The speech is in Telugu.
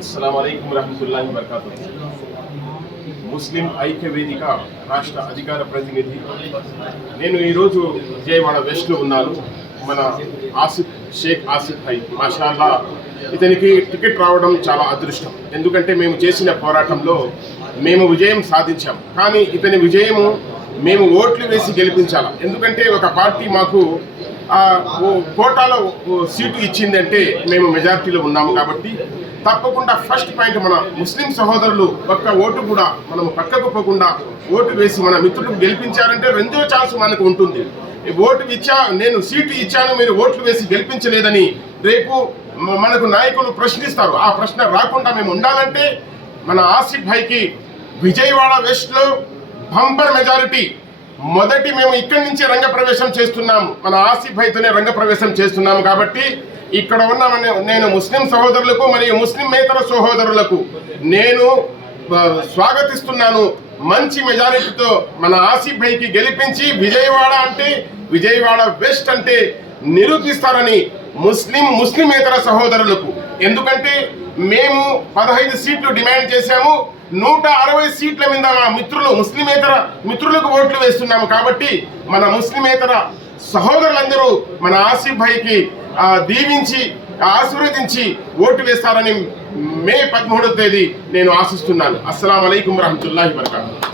అస్సలం అయికం వరహమతుల్లాహి వబర్కాతు ముస్లిం ఐక్య వేదిక రాష్ట్ర అధికార ప్రతినిధి నేను ఈరోజు విజయవాడ వెస్ట్లో ఉన్నాను. మన ఆసిఫ్ షేక్ ఆసిఫ్ హై మాషాల్లా. ఇతనికి టికెట్ రావడం చాలా అదృష్టం. ఎందుకంటే మేము చేసిన పోరాటంలో మేము విజయం సాధించాం. కానీ ఇతని విజయము మేము ఓట్లు వేసి గెలిపించాలి. ఎందుకంటే ఒక పార్టీ మాకు కోటాలో సీటు ఇచ్చిందంటే మేము మెజార్టీలో ఉన్నాము కాబట్టి తప్పకుండా ఫస్ట్ పాయింట్ మన ముస్లిం సహోదరులు ఒక్క ఓటు కూడా మనం పక్కకు పోకుండా ఓటు వేసి మన మిత్రులకు గెలిపించారంటే రెండో ఛాన్స్ మనకు ఉంటుంది. ఓటు ఇచ్చా నేను సీటు ఇచ్చాను మీరు ఓట్లు వేసి గెలిపించలేదని రేపు మనకు నాయకులు ప్రశ్నిస్తారు. ఆ ప్రశ్న రాకుండా మేము ఉండాలంటే మన ఆసిఫ్ భాయ్కి విజయవాడ వెస్ట్లో బంపర్ మెజారిటీ మొదటి మేము ఇక్కడి నుంచే రంగప్రవేశం చేస్తున్నాము మన ఆసిఫ్ భాయ్తోనే రంగప్రవేశం చేస్తున్నాము కాబట్టి ఇక్కడ ఉన్న మన- నేను ముస్లిం సహోదరులకు మరియు ముస్లిమేతర సహోదరులకు నేను స్వాగతిస్తున్నాను. మంచి మెజారిటీతో మన ఆసిఫ్ భైకి గెలిపించి విజయవాడ అంటే విజయవాడ వెస్ట్ అంటే నిరూపిస్తారని ముస్లిం ముస్లిమేతర సహోదరులకు. ఎందుకంటే మేము పదహైదు సీట్లు డిమాండ్ చేశాము. నూట అరవై సీట్ల మీద మా మిత్రులు ముస్లిమేతర మిత్రులకు ఓట్లు వేస్తున్నాము. కాబట్టి మన ముస్లిమేతర సహోదరులందరూ మన ఆసిఫ్ భాయ్కి ఆ, దీవించి ఆశీర్వదించి ఓటు వేస్తారని మే పదమూడవ తేదీ నేను ఆశిస్తున్నాను. అస్సలం అయికం వరహతుల్లాహి వరకాతు